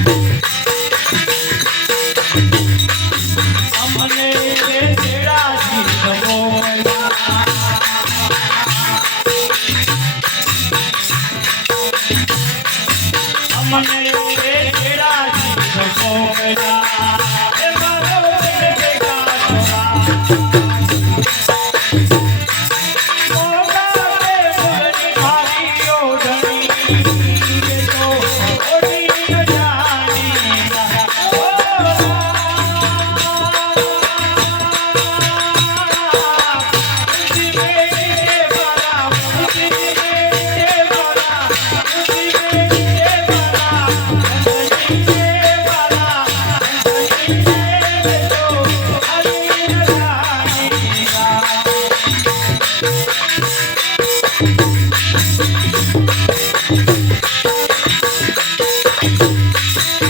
અમને રે કેડા જી કોયા અમને રે કેડા જી કોયા Thank you.